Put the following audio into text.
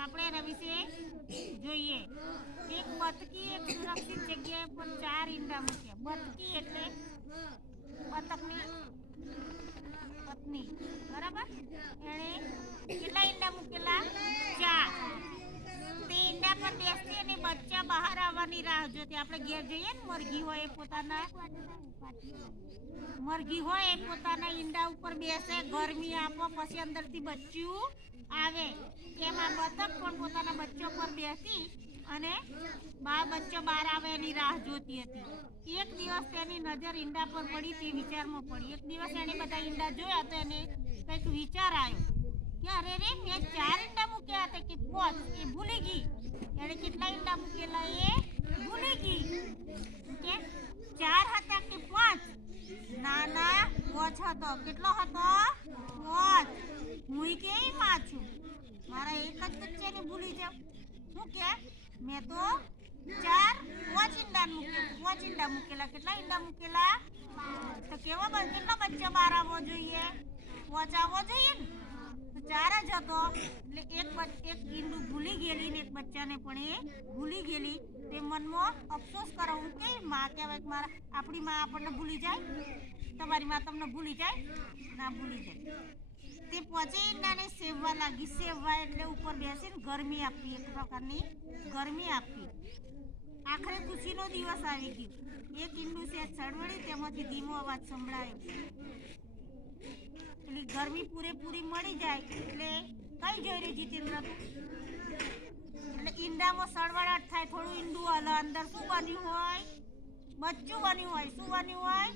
આપણે એના વિશે જોઈએ. એક બતકી એક સુરક્ષિત જગ્યાએ પર 4 ઈંડા મૂક્યા. બતકી એટલે બતકની પત્ની, બરાબર. એણે કેટલા ઈંડા મૂકેલા? 4. તે ઈંડા પર બેસતી અને બચ્ચા બહાર આવવાની રાહ જોતી. આપણે ઘેર જઈએ ને, મરઘી હોય એ પોતાના ઈંડા ઉપર બેસે, ગરમી આપો, પછી અંદરથી બચ્ચું આવે. એમાં બતક પણ પોતાના બચ્ચો પર બેસી અને બચ્ચો બહાર આવે એની રાહ જોતી હતી. એક દિવસ તેની નજર ઈંડા પર પડી. તે વિચારમાં પડી. એક દિવસ એને બધા ઈંડા જોયા તો એને કંઈક વિચાર આવ્યો કે અરે રે, મેં 4 ઈંડા મૂક્યા હતા કે 5, એ ભૂલી ગઈ. એને કેટલા ઈંડા મૂકેલા એ ભૂલી ગઈ કે 4 હતા કે 5. ના 5 હતો. કેટલો હતો? 5. હું કેવી માં છું, મારા એક જ બચ્ચાને ભૂલી જાઉં. શું કે મેં તો 5 ઈંડા મૂકેલા. કેટલા ઈંડા મૂકેલા? તો કેટલો બચ્ચો બહાર આવવો જોઈએ? 5 આવવો જોઈએ ને. તો 4 જ હતો. એટલે એક ઈંડું ભૂલી ગયેલી ને એક બચ્ચાને પણ એ ભૂલી ગયેલી. તે મનમાં અફસોસ કરો. હું કેવી માં કહેવાય, મારા આપણી માં આપણને ભૂલી જાય? તમારી માં તમને ભૂલી જાય? ના ભૂલી જાય. તે 5 ઈંડાને સેવવા લાગી. સેવવા એટલે ઉપર બેસીને ગરમી આપવી, એક પ્રકારની ગરમી આપવી. આખરે ખુશીનો દિવસ આવી ગયો. એક ઈંડું સેજ સળવળી, તેમાંથી ધીમો અવાજ સંભળાયો. પેલી ગરમી પૂરેપૂરી મળી જાય એટલે કઈ જોઈ રહી જીતેન્દ્ર તું? એટલે ઈંડામાં સળવળાટ થાય, થોડું ઈંડું હલે, અંદર શું બન્યું હોય? બચ્ચું બન્યું હોય. શું બન્યું હોય?